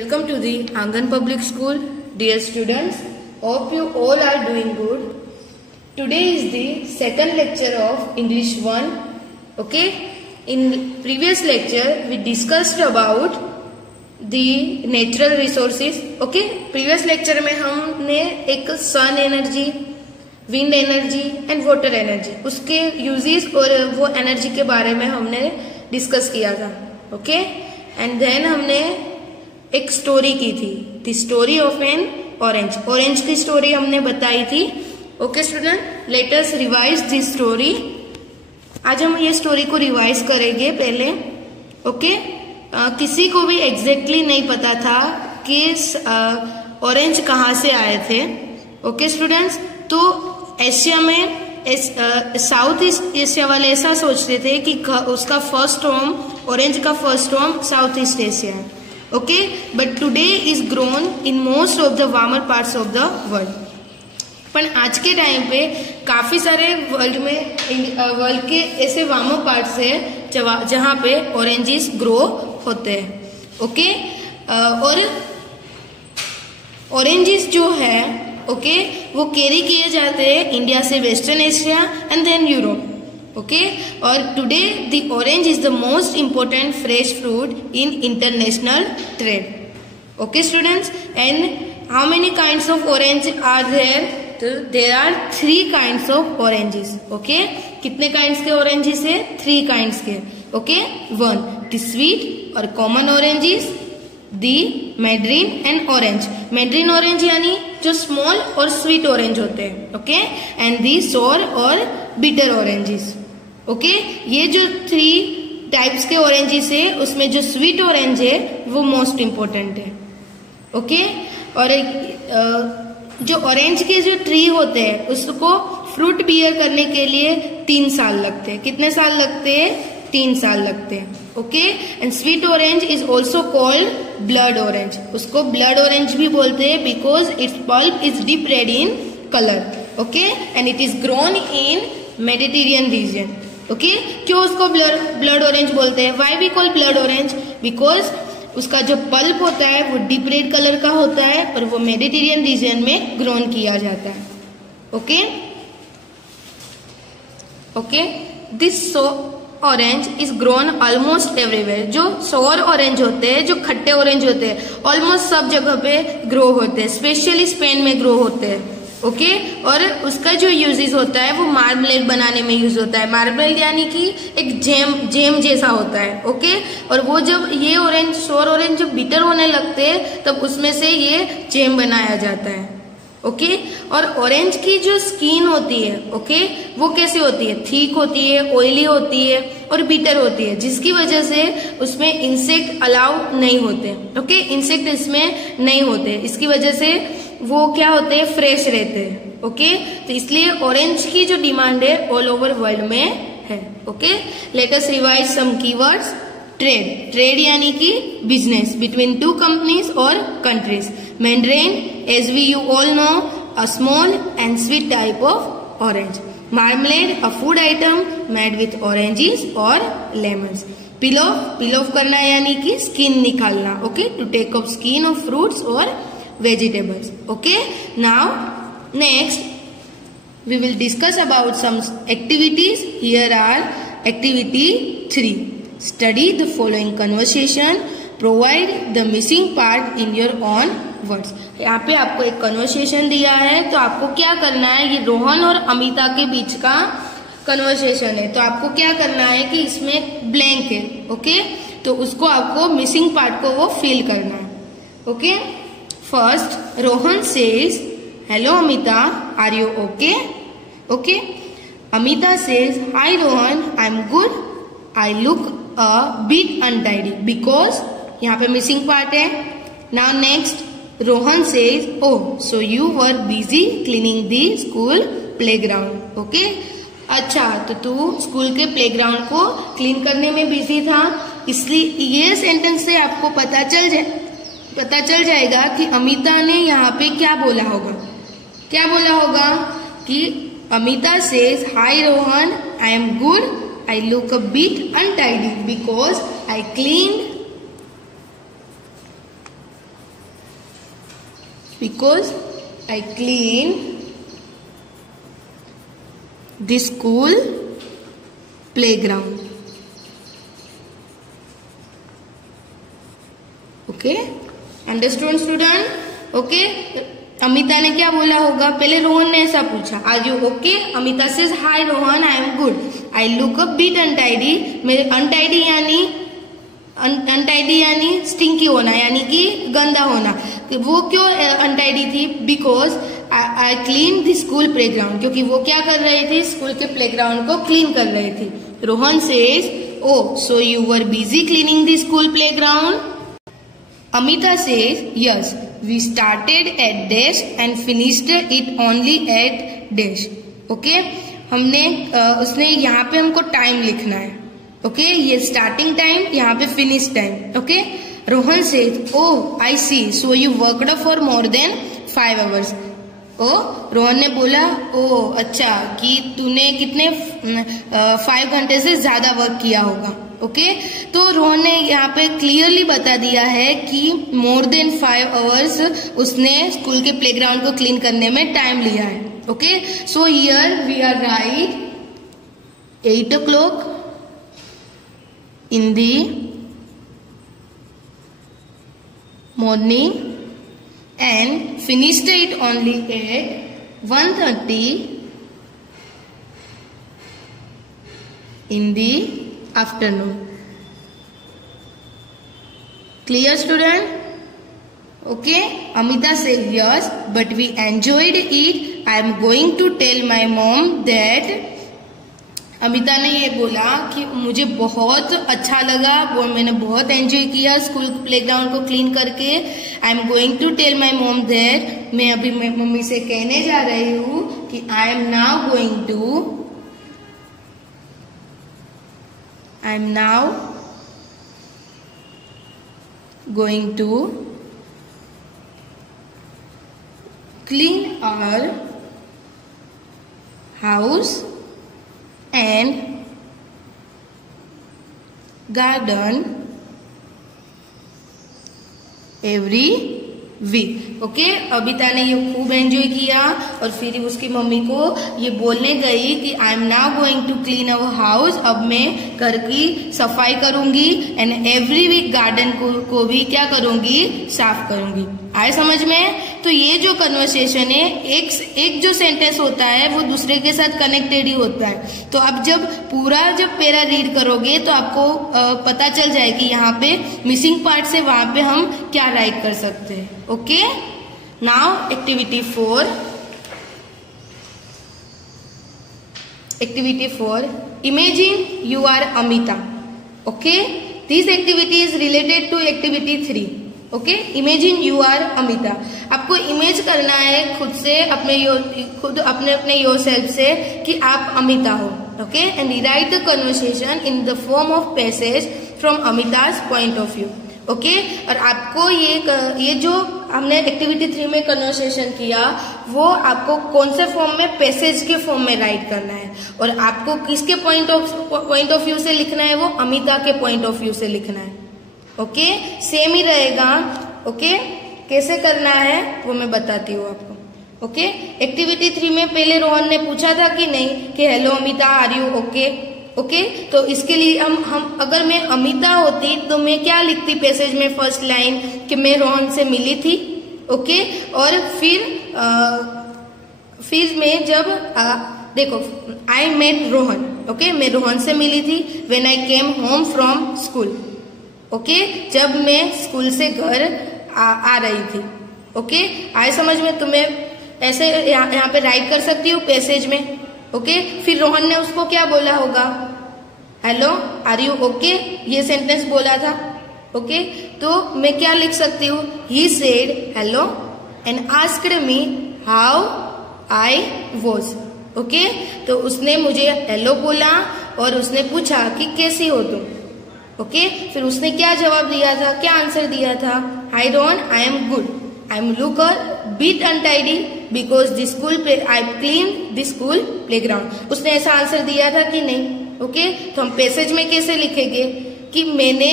Welcome to the Angan Public School. Dear students, hope you all are doing good. Today is the second lecture of English 1. Okay, in previous lecture we discussed about the natural resources. Okay, previous lecture में हमने एक sun energy, wind energy and water energy उसके uses और वो energy के बारे में हमने discuss किया था. Okay, and then हमने एक स्टोरी की थी, the story of N orange. Orange की स्टोरी हमने बताई थी. Okay student, late us revise this story. आज हम ये स्टोरी को रिवाइज करेंगे पहले. ओके, किसी को भी एग्जैक्टली नहीं पता था कि ऑरेंज कहाँ से आए थे. ओके स्टूडेंट्स, तो एशिया में साउथ ईस्ट एशिया वाले ऐसा सोचते थे कि उसका फर्स्ट होम, ऑरेंज का first home south east Asia है. Okay, but today is grown in most of the warmer parts of the world. पर आज के टाइम पे काफी सारे वर्ल्ड के ऐसे वार्मर पार्ट्स है जहाँ पे ऑरेंजेस ग्रो होते हैं. ओके, और ऑरेंजेस जो है ओके वो कैरी किए जाते हैं इंडिया से western Asia and then Europe. Okay, or today the orange is the most important fresh fruit in international trade. Okay students, and how many kinds of orange are there? So there are 3 kinds of oranges. Okay, कितने kinds के oranges है? 3 kinds के. Okay, 1 the sweet or common oranges, the mandarin and orange. mandarin orange यानी जो small और sweet orange होते हैं. Okay, and the sour और bitter oranges. ओके, ये जो 3 टाइप्स के ऑरेंजेस है उसमें जो स्वीट ऑरेंज है वो मोस्ट इम्पोर्टेंट है. ओके, और जो ऑरेंज के जो ट्री होते हैं उसको फ्रूट बियर करने के लिए 3 साल लगते हैं. कितने साल लगते हैं? 3 साल लगते हैं. Okay, and sweet orange is also called blood orange. उसको ब्लड ऑरेंज भी बोलते हैं because its pulp is deep red in colour. Okay, and it is grown in Mediterranean region. Okay, क्यों उसको ब्लड ऑरेंज बोलते हैं? Why we call blood orange? Because उसका जो पल्प होता है वो डीप रेड कलर का होता है और वो मेडिटेरियन रीजन में ग्रोन किया जाता है. Okay, okay, this orange is grown almost everywhere. जो सोर ऑरेंज होते हैं, जो खट्टे ऑरेंज होते हैं, ऑलमोस्ट सब जगह पे ग्रो होते हैं. स्पेशली स्पेन में ग्रो होते हैं. ओके, और उसका जो यूजेस होता है वो मार्मलेड बनाने में यूज होता है. मार्मलेड यानी कि एक जेम जैसा होता है. ओके, और वो जब ये ऑरेंज सोर ऑरेंज जब बिटर होने लगते हैं तब उसमें से ये जेम बनाया जाता है. ओके, और ऑरेंज की जो स्किन होती है ओके वो कैसी होती है? थिक होती है, ऑयली होती है और बिटर होती है, जिसकी वजह से उसमें इंसेक्ट अलाउ नहीं होते. ओके, इंसेक्ट इसमें नहीं होते, इसकी वजह से वो क्या होते हैं? फ्रेश रहते हैं. ओके, तो इसलिए ऑरेंज की जो डिमांड है ऑल ओवर वर्ल्ड में है. Okay, let us revise some keywords. Trade, trade यानी कि बिजनेस बिटवीन 2 कंपनीज और countries. Mandarin, as we you all know, a small and sweet type of orange. Marmalade, a food item made with oranges और lemons. Peel off, peel off करना यानी कि skin निकालना. Okay, to take off skin of fruits और vegetables. Okay, now next we will discuss about some activities. Here are activity 3. Study the following conversation. Provide the missing part in your own words. यहाँ पे आपको एक conversation दिया है तो आपको क्या करना है? ये रोहन और अमिता के बीच का कन्वर्सेशन है, तो आपको क्या करना है कि इसमें ब्लैंक है. ओके, तो उसको आपको मिसिंग पार्ट को वो फिल करना है. Okay, First, Rohan says, "Hello Amita, are you okay?" Okay. Amita says, "Hi Rohan, I'm good. I look a bit untidy because यहाँ पे missing part है." Now next, Rohan says, "Oh, so you were busy cleaning the school playground." Okay. अच्छा, तो तू school के playground को clean करने में बिजी था. इसलिए ये सेंटेंस से आपको पता चल जाएगा कि अमिता ने यहाँ पे क्या बोला होगा. क्या बोला होगा कि Amita says, hi Rohan, I am good, I look a bit untidy because I clean because I clean the school playground. Okay, understood student? Okay, Amita ने क्या बोला होगा? पहले रोहन ने ऐसा पूछा, are you okay? Amita says hi Rohan, I am good. I look a bit untidy. मेरे untidy यानी स्टिंकी होना, यानी कि गंदा होना. वो क्यों अनटाइडी थी? Because I clean the school playground. क्योंकि वो क्या कर रही थी? स्कूल के प्लेग्राउंड को क्लीन कर रही थी. Rohan says, oh so you were busy cleaning the school playground. Amita says, yes, we started at dash and finished it only at dash. Okay, हमने उसने यहाँ पे हमको टाइम लिखना है. ओके, ये स्टार्टिंग टाइम, यहाँ पे finish time. Okay, Rohan says, oh I see, so you worked for more than 5 hours. ओ रोहन ने बोला, ओ अच्छा, कि तूने कितने 5 घंटे से ज्यादा वर्क किया होगा. ओके, तो रोहन ने यहाँ पे क्लियरली बता दिया है कि मोर देन 5 आवर्स उसने स्कूल के प्लेग्राउंड को क्लीन करने में टाइम लिया है. Okay, so here we are right 8 o'clock in the morning and finished it only at 1:30 in the afternoon. Clear student? Okay, Amita said yes, but we enjoyed it. I am going to tell my mom that. Amita ने ये बोला कि मुझे बहुत अच्छा लगा, वो मैंने बहुत एंजॉय किया स्कूल प्लेग्राउंड को क्लीन करके. I am going to tell my mom that. मैं अभी मम्मी से कहने जा रही हूँ कि I am now going to clean our house and garden every week. Okay, Amita ने ये खूब एंजॉय किया और फिर उसकी मम्मी को ये बोलने गई कि I am now going to clean our house. अब मैं घर की सफाई करूंगी एंड एवरी वीक गार्डन को भी क्या करूंगी? साफ करूंगी. आए समझ में? तो ये जो कन्वर्सेशन है, एक जो सेंटेंस होता है वो दूसरे के साथ कनेक्टेड ही होता है. तो अब जब पैरा रीड करोगे तो आपको पता चल जाए कि यहाँ पे मिसिंग पार्ट से वहां पे हम क्या राइट कर सकते हैं. Okay, now activity 4. Imagine you are Amita. Okay, this activity is related to activity 3. Okay, imagine you are Amita. आपको इमेज करना है खुद से, अपने योर सेल्फ से कि आप अमिता हो. Okay, and write the conversation in the form of passage from Amita's point of view. Okay, और आपको ये जो हमने एक्टिविटी 3 में कन्वर्सेशन किया वो आपको कौन से फॉर्म में? पैसेज के फॉर्म में राइट करना है. और आपको किसके पॉइंट ऑफ व्यू से लिखना है? वो अमिता के पॉइंट ऑफ व्यू से लिखना है. ओके, सेम ही रहेगा. ओके, कैसे करना है वो मैं बताती हूँ आपको. ओके, एक्टिविटी 3 में पहले रोहन ने पूछा था कि नहीं कि hello Amita, are you okay? Okay, तो इसके लिए हम अगर मैं अमिता होती तो मैं क्या लिखती पैसेज में? फर्स्ट लाइन कि मैं रोहन से मिली थी. ओके, और फिर मैं जब देखो आई मेट रोहन. ओके, मैं रोहन से मिली थी. When I came home from school. Okay, जब मैं स्कूल से घर आ रही थी. ओके, आए समझ में? तुम्हें ऐसे यहाँ पे राइट कर सकती हूँ पैसेज में. ओके, फिर रोहन ने उसको क्या बोला होगा? Hello, are you okay? ये सेंटेंस बोला था. ओके, तो मैं क्या लिख सकती हूँ? He said hello and asked me how I was. Okay, तो उसने मुझे हेलो बोला और उसने पूछा कि कैसी हो तुम. ओके, फिर उसने क्या जवाब दिया था? क्या आंसर दिया था? Hi Rohan, I am good. I am look a bit untidy because the school I clean the school playground. उसने ऐसा आंसर दिया था कि नहीं? ओके, तो हम पैसेज में कैसे लिखेंगे कि मैंने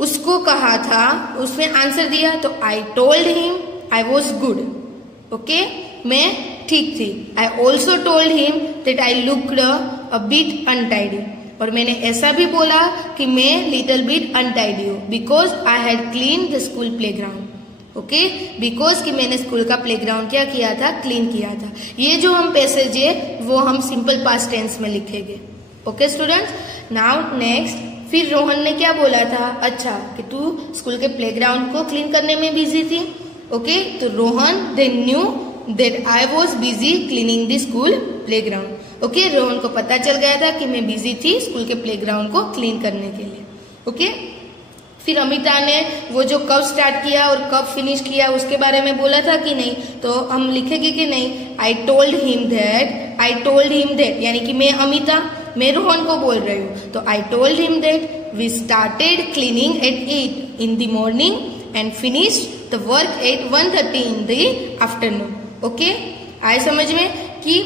उसको कहा था, उसने आंसर दिया तो I told him I was good. Okay, मैं ठीक थी. आई also told him that I looked a bit untidy. और मैंने ऐसा भी बोला कि मैं लिटिल बिट अनटाइडी हूँ because I had clean the school playground. Okay, because कि मैंने स्कूल का प्लेग्राउंड क्या किया था, क्लीन किया था. ये जो हम पैसेज है वो हम सिंपल पास्ट टेंस में लिखेंगे. Okay students, now next. फिर रोहन ने क्या बोला था, अच्छा कि तू स्कूल के प्लेग्राउंड को क्लीन करने में बिजी थी. ओके, तो Rohan they knew that I was busy cleaning the school playground. Okay, Rohan को पता चल गया था कि मैं बिजी थी स्कूल के प्लेग्राउंड को क्लीन करने के लिए. ओके, फिर अमिता ने वो जो कब स्टार्ट किया और कब फिनिश किया उसके बारे में बोला था कि नहीं, तो हम लिखेंगे कि नहीं. आई टोल्ड हिम दैट, यानी कि मैं अमिता, मैं रोहन को बोल रही हूँ. तो I told him that we started cleaning at 8 in the morning and finished the work at 1:30 in the afternoon. Okay, आए समझ में कि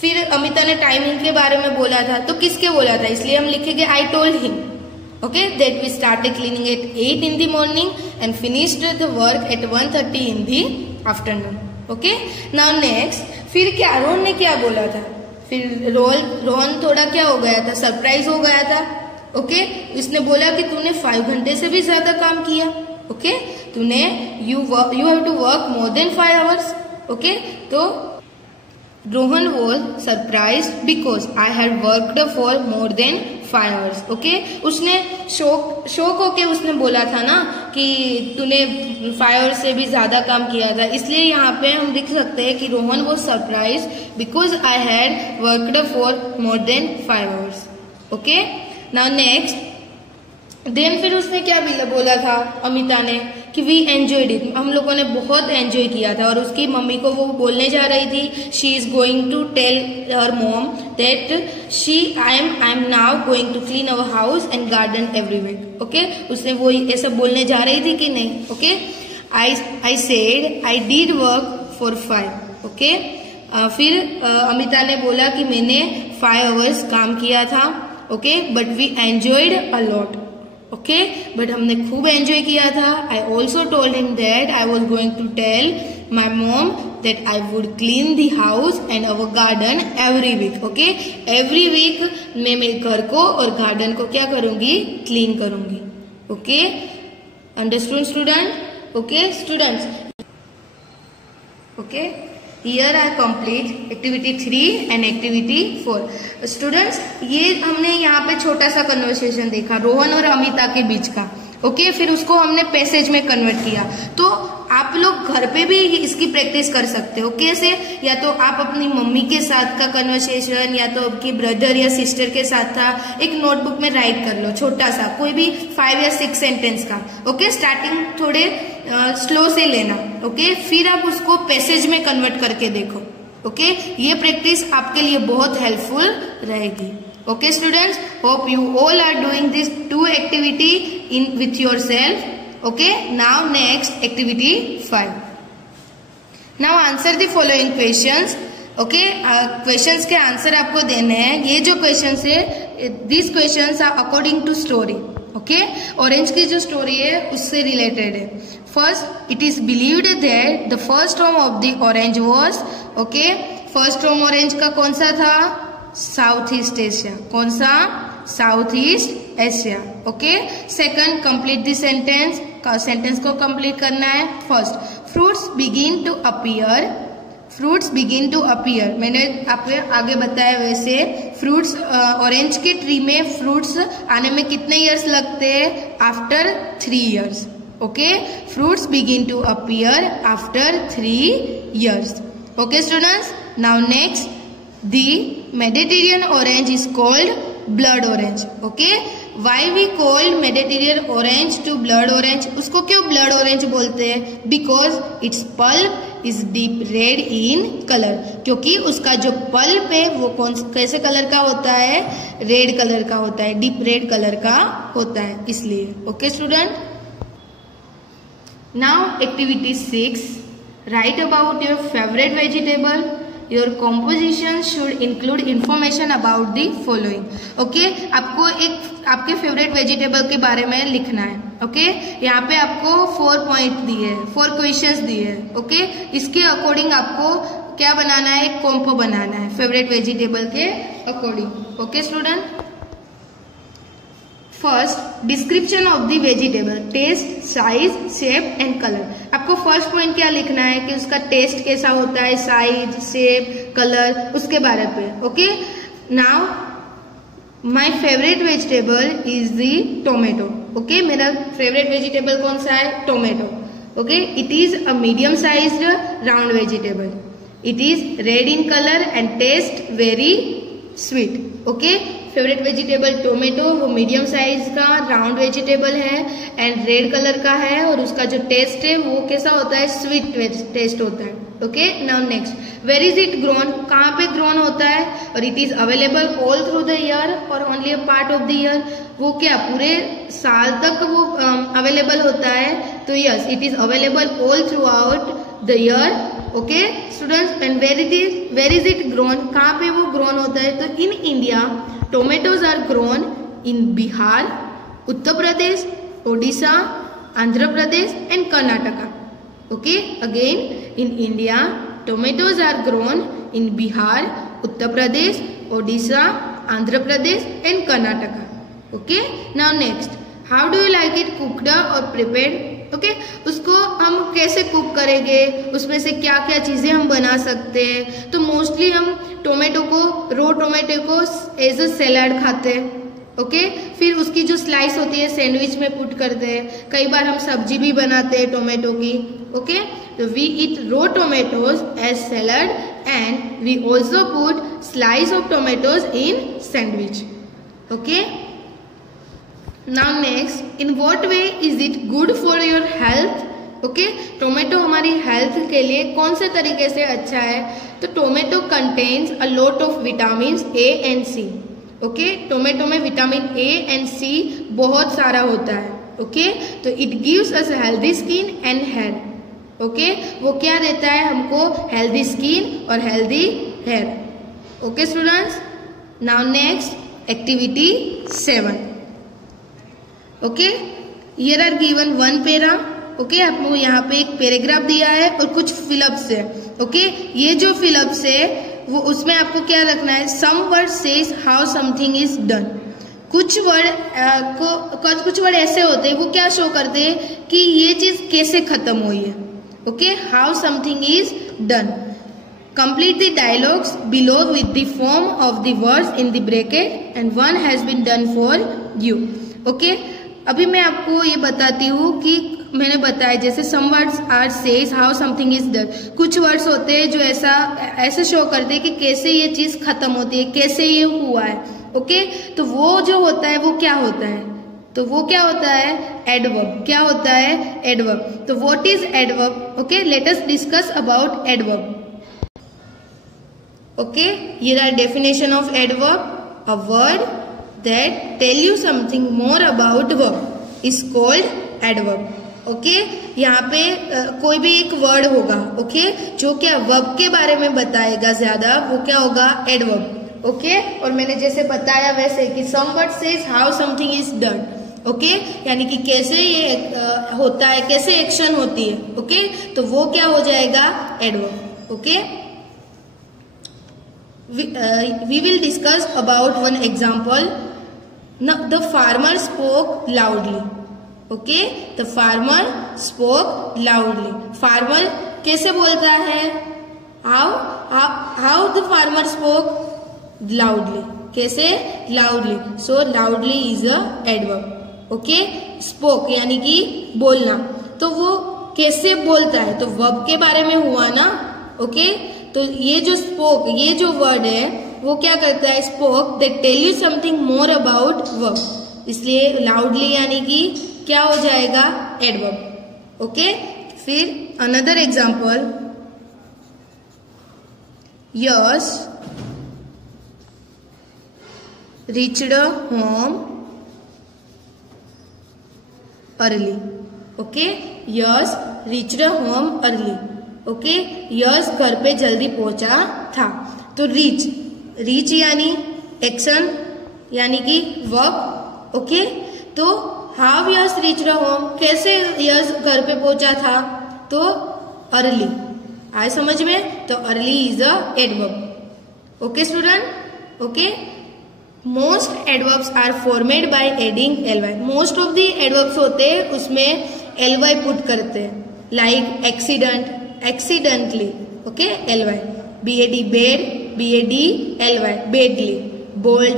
फिर अमिता ने टाइमिंग के बारे में बोला था, तो किसके बोला था, इसलिए हम लिखेंगे आई told him. Okay, that we started cleaning at 8 in the morning and finished the work at 1:30 in the afternoon. Okay, now next. फिर क्या रोहन ने क्या बोला था, फिर रोहन थोड़ा क्या हो गया था, सरप्राइज हो गया था. ओके, इसने बोला कि तूने 5 घंटे से भी ज्यादा काम किया. ओके, तूने you have to work more than 5 hours. Okay, तो Rohan was surprise because I had worked for more than 5 hours. Okay, उसने शौक होके उसने बोला था ना कि तूने 5 hours से भी ज्यादा काम किया था, इसलिए यहाँ पे हम लिख सकते हैं कि Rohan was surprise because I had worked for more than 5 hours. Okay, now next. Then फिर उसने क्या बोला था अमिता ने कि वी एंजॉयड इट, हम लोगों ने बहुत एंजॉय किया था. और उसकी मम्मी को वो बोलने जा रही थी, she is going to tell her mom that I am now going to clean our house and garden every week. Okay, उसने वो ऐसा बोलने जा रही थी कि नहीं. Okay, I said I did work for 5. Okay, फिर अमिता ने बोला कि मैंने 5 hours काम किया था. Okay, but we enjoyed a lot. Okay, but हमने खूब एंजॉय किया था. I also told him that I was going to tell my mom that I would clean the house and our garden every week. Okay, every week मैं मेरे घर को और garden को क्या करूंगी, क्लीन करूंगी. Okay, understood student. Okay students, okay, Here I complete activity 3 and activity 4. Students, ये हमने यहाँ पे छोटा सा कन्वर्सेशन देखा रोहन और अमिता के बीच का. ओके, फिर उसको हमने पैसेज में कन्वर्ट किया. तो आप लोग घर पे भी इसकी प्रैक्टिस कर सकते हो. कैसे, या तो आप अपनी मम्मी के साथ का कन्वर्सेशन या तो आपके ब्रदर या सिस्टर के साथ था, एक नोटबुक में राइट कर लो छोटा सा, कोई भी 5 या 6 सेंटेंस का. ओके, स्टार्टिंग थोड़े स्लो से लेना. ओके, फिर आप उसको पैसेज में कन्वर्ट करके देखो. ओके, ये प्रैक्टिस आपके लिए बहुत हेल्पफुल रहेगी. Okay students, hope you all are doing this 2 activity with yourself. Okay, now next activity 5. Now answer the following questions. Okay, questions के आंसर आपको देने हैं. ये जो questions है, these questions are according to story. Okay, orange की जो story है उससे रिलेटेड है. First, it is believed that the first home of the orange was. Okay, first home orange का कौन सा था, साउथ ईस्ट एशिया. कौन सा, south east Asia. Okay, second, complete the sentence. Sentence को कंप्लीट करना है. First, fruits begin to appear. Fruits begin to appear, मैंने आपको आगे बताया वैसे फ्रूट्स, ऑरेंज के ट्री में फ्रूट्स आने में कितने ईयर्स लगते हैं, after 3 years. Okay, fruits begin to appear after 3 years. Okay students, now next, the Mediterranean orange is called blood orange. Okay, why we call Mediterranean orange to blood orange? उसको क्यों blood orange बोलते हैं? Because its pulp is deep red in color. क्योंकि उसका जो pulp है वो कैसे कलर का होता है, रेड कलर का होता है, डीप रेड कलर का होता है, इसलिए. Okay student, now activity 6, write about your favorite vegetable. Your composition should include information about the following. Okay, आपको एक आपके फेवरेट वेजिटेबल के बारे में लिखना है. ओके। यहाँ पे आपको 4 पॉइंट दिए, 4 क्वेश्चंस दिए हैं। ओके, इसके अकॉर्डिंग आपको क्या बनाना है, एक कॉम्बो बनाना है फेवरेट वेजिटेबल के according. Okay student, first description of the vegetable, taste, size, shape and colour. आपको फर्स्ट पॉइंट क्या लिखना है कि उसका टेस्ट कैसा होता है, साइज, शेप, कलर, उसके बारे में। Okay, now my favourite vegetable is the tomato. Okay, मेरा फेवरेट वेजिटेबल कौन सा है, tomato. Okay, it is a medium sized round vegetable. It is red in colour and taste very sweet. Okay, favourite vegetable tomato, वो medium size का round vegetable है and red colour का है, और उसका जो टेस्ट है वो कैसा होता है, स्वीट टेस्ट होता है। Okay, now next, where is it grown, कहाँ पे ग्रोन होता है, और it is available all through the year और only a part of the year. वो क्या पूरे साल तक वो अवेलेबल होता है, तो yes it is available all throughout the year. Okay students, and where is it grown, कहाँ पे वो ग्रोन होता है, तो in India tomatoes are grown in Bihar, Uttar Pradesh, Odisha, Andhra Pradesh and Karnataka. Okay, again in India tomatoes are grown in Bihar, Uttar Pradesh, Odisha, Andhra Pradesh and Karnataka. Okay, now next, how do you like it cooked or prepared? Okay, उसको हम कैसे cook करेंगे, उसमें से क्या क्या चीजें हम बना सकते हैं। तो मोस्टली हम टोमेटो को, रो टोमेटो को एज अ सैलाड खाते हैं। ओके, फिर उसकी जो स्लाइस होती है सैंडविच में पुट करते हैं, कई बार हम सब्जी भी बनाते हैं टोमेटो की। ओके, तो we eat raw tomatoes as salad and we also put slice of tomatoes in sandwich. Okay, now next, in what way is it good for your health? Okay, tomato हमारी health के लिए कौन से तरीके से अच्छा है, तो tomato contains a lot of vitamin A and C. Okay, tomato में विटामिन ए एंड सी बहुत सारा होता है। ओके, तो it gives us healthy skin and hair. Okay, वो क्या देता है हमको, हेल्दी स्किन और healthy hair. Okay students, now next activity 7। Okay, here are given 1 para. Okay, आपको यहाँ पे एक पैराग्राफ दिया है और कुछ फिलअप्स है। ओके, ये जो फिलअप्स है वो उसमें आपको क्या रखना है, some word says how something is done. कुछ वर्ड ऐसे होते हैं वो क्या शो करते हैं कि ये चीज कैसे खत्म हुई है। Okay, how something is done. Complete the dialogues below with the form of the words in the bracket and one has been done for you. Okay, अभी मैं आपको ये बताती हूँ कि मैंने बताया जैसे some words are says how something is done. कुछ वर्ड्स होते हैं जो ऐसे शो करते हैं कि कैसे ये चीज खत्म होती है, कैसे ये हुआ है। ओके, तो वो जो होता है वो क्या होता है, तो वो क्या होता है, एडवर्ब। क्या होता है, एडवर्ब। तो what is adverb? Okay, let us discuss about adverb. Okay, here are definition of adverb. A word that tell you something more about verb is called adverb. Okay, यहाँ पे कोई भी एक वर्ड होगा, okay, जो क्या verb के बारे में बताएगा ज्यादा, वो क्या होगा, adverb. Okay, और मैंने जैसे बताया वैसे कि some word says how something is done. Okay, यानी कि कैसे ये होता है, कैसे एक्शन होती है। Okay, तो वो क्या हो जाएगा, adverb. Okay. We will discuss about one example. Now, the farmer spoke loudly. Okay, the farmer spoke loudly. Farmer कैसे बोलता है, how the farmer spoke loudly. कैसे, loudly. So loudly is a adverb. Okay, spoke यानी कि बोलना, तो वो कैसे बोलता है, तो verb के बारे में हुआ ना। Okay, तो ये जो स्पोक, ये जो वर्ड है वो क्या करता है, spoke, that tell you something more about verb, इसलिए लाउडली यानी कि क्या हो जाएगा, एडवर्ब। ओके, फिर another example, Yash reached home early. Okay, Yash reached home early. Okay, Yash घर पे जल्दी पहुंचा था। तो रीच यानी एक्शन यानी कि वर्ब। ओके, तो हाउ यश रीच्ड होम, कैसे यश घर पे पहुंचा था, तो अर्ली। आए समझ में, तो early is a adverb. Okay student, okay. Most adverbs are formed by adding ly। Most of the adverbs होते हैं उसमें ly पुट करते हैं, like accident, accidentally, okay, ly, bad, bad, bad ly, badly, bold,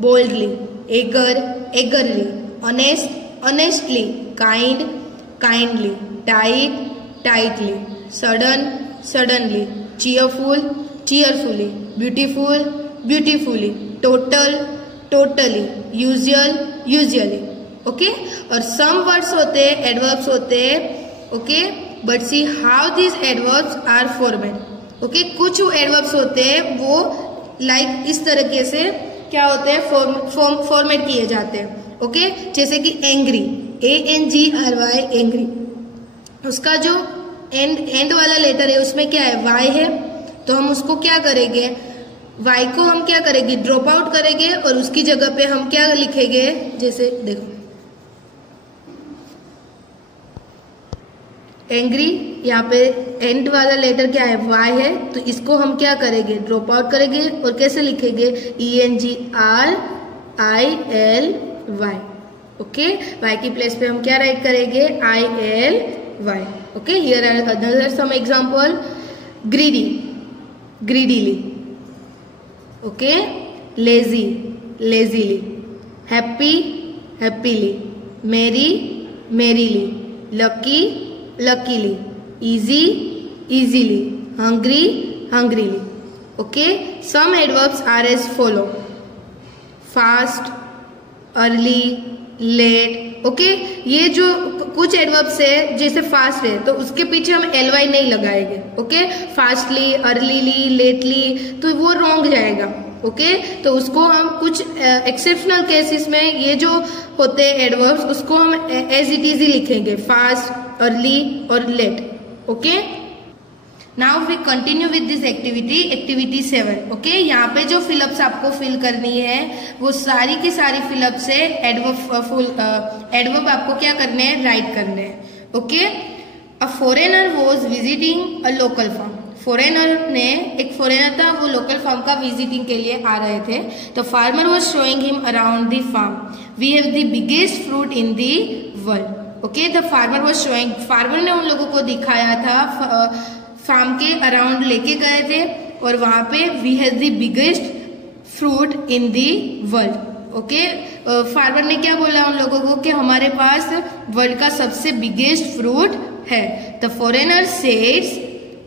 boldly, eager, eagerly, honest, honestly, kind, kindly, tight, tightly, sudden, suddenly, cheerful, cheerfully, beautiful, beautifully, total, totally, usual, usually, okay. और some words होते हैं, adverbs होते हैं, okay, but C how this adverbs are formed. Okay, कुछ adverbs होते हैं वो like इस तरीके से क्या होते हैं, फॉर्मेट किए जाते हैं, ओके। जैसे कि एंग्री, ANGRY, एंग्री, उसका जो एंड वाला लेटर है उसमें क्या है, वाई है, तो हम उसको क्या करेंगे, वाई को हम क्या करेंगे, ड्रॉप आउट करेंगे और उसकी जगह पे हम क्या लिखेंगे, जैसे देखो एंग्री, यहाँ पे एंड वाला लेटर क्या है, वाई है, तो इसको हम क्या करेंगे, ड्रॉप आउट करेंगे और कैसे लिखेंगे, ENGRILY, ओके। वाई की प्लेस पे हम क्या राइट करेंगे, ILY, okay. Here are another some example, greedy, greedily, okay, lazy, lazily, happy, happily, merry, merrily, lucky, luckily, easy, easily, hungry, hungrily, okay. Some adverbs are as follow, fast, early, late, okay. ये जो कुछ adverbs है, जैसे fast है तो उसके पीछे हम ly नहीं लगाएंगे, ओके। फास्टली, अर्लीली, लेटली, तो वो रॉन्ग जाएगा, ओके। तो उसको हम कुछ एक्सेप्शनल केसेस में ये जो होते हैं एडवर्ब्स, उसको हम एज इट इज ही लिखेंगे, फास्ट, अर्ली और late, okay. Now we continue with this activity, activity 7, okay. यहाँ पे जो फिलअप्स आपको फिल करनी है वो सारी की सारी फिलअप्स है, एडवर्ब आपको क्या करने हैं, राइट करने हैं, okay. A foreigner was visiting a local farm, foreigner ने, एक फॉरेनर था, वो लोकल फार्म का विजिटिंग के लिए आ रहे थे, तो farmer was showing him around the farm, we have the biggest fruit in the world, okay. The farmer was showing, farmer ने उन लोगों को दिखाया था, फार्म के अराउंड लेके गए थे और वहां पे we have the biggest fruit in the world, okay. Farmer ने क्या बोला उन लोगों को कि हमारे पास वर्ल्ड का सबसे बिगेस्ट फ्रूट है। द फॉरेनर सेड्स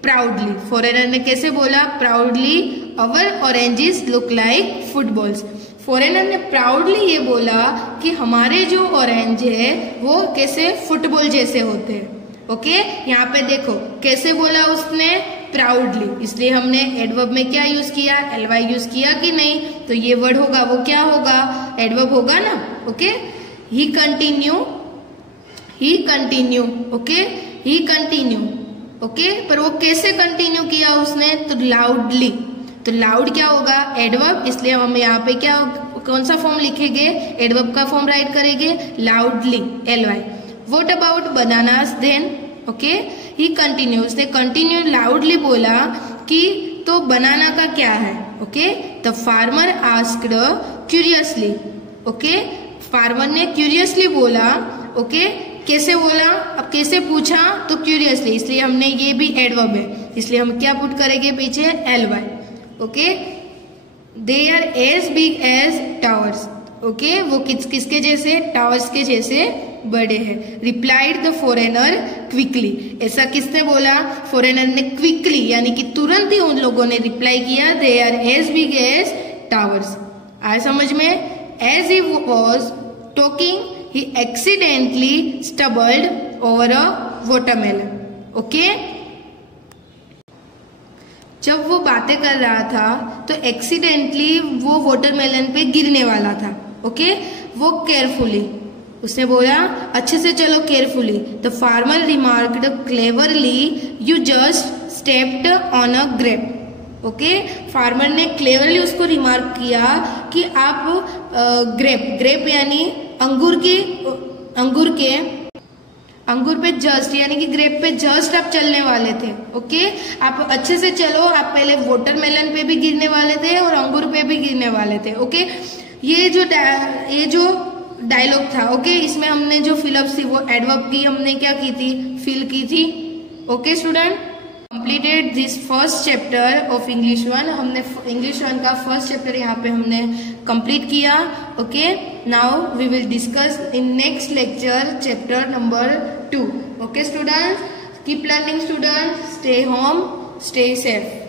प्राउडली, फॉरेनर ने कैसे बोला, proudly, our oranges look like footballs. Foreigner ने प्राउडली ये बोला कि हमारे जो ऑरेंज है वो कैसे फुटबॉल जैसे होते हैं, ओके। यहाँ पे देखो कैसे बोला उसने, प्राउडली, इसलिए हमने एडवर्ब में क्या यूज किया, ly यूज किया कि नहीं, तो ये वर्ड होगा वो क्या होगा, एडवर्ब होगा ना, ओके। ही कंटिन्यू, ही कंटिन्यू, ओके, ही कंटिन्यू, ओके। पर वो कैसे कंटिन्यू किया उसने, तो लाउडली, तो लाउड क्या होगा, एडवर्ब, इसलिए हम यहाँ पे क्या, कौन सा फॉर्म लिखेंगे, एडवर्ब का फॉर्म राइट करेंगे, loudly, ly। What about bananas then? Okay, he continues, ने कंटिन्यू लाउडली बोला कि तो बनाना का क्या है, okay. The farmer asked curiously, okay, farmer ने क्यूरियसली बोला, ओके। कैसे बोला, अब कैसे पूछा, तो क्यूरियसली, इसलिए हमने ये भी एडवर्ब है, इसलिए हम क्या पुट करेंगे पीछे, ly, okay. They are as big as towers, okay, वो किसके जैसे, टावर्स के जैसे बड़े हैं। रिप्लाइड द फॉरेनर क्विकली, ऐसा किसने बोला, फॉरेनर ने क्विकली यानी कि तुरंत ही उन लोगों ने रिप्लाई किया, they are as big as towers. आया समझ में, as he was talking he accidentally stumbled over a watermelon, okay. जब वो बातें कर रहा था तो एक्सीडेंटली वो वाटरमेलन पे गिरने वाला था, ओके। वो केयरफुली, उसने बोला अच्छे से चलो, carefully. The farmer remarked cleverly, you just stepped on a grape, okay. Farmer ने क्लेवरली उसको रिमार्क किया कि आप ग्रेप, ग्रेप यानी अंगूर की अंगूर पे जस्ट यानी कि ग्रेप पे जस्ट आप चलने वाले थे। ओके, आप अच्छे से चलो। आप पहले वाटरमेलन पे भी गिरने वाले थे और अंगूर पे भी गिरने वाले थे। ओके, ये जो डायलॉग था, ओके, इसमें हमने जो फिलअप्स थी वो एडवर्ब की हमने क्या की थी, फिल की थी। Okay student, completed this first chapter of English 1। हमने इंग्लिश 1 का फर्स्ट चैप्टर यहाँ पे हमने कंप्लीट किया। Okay, now we will discuss in next lecture chapter number 2। Okay students, keep learning students, stay home, stay safe.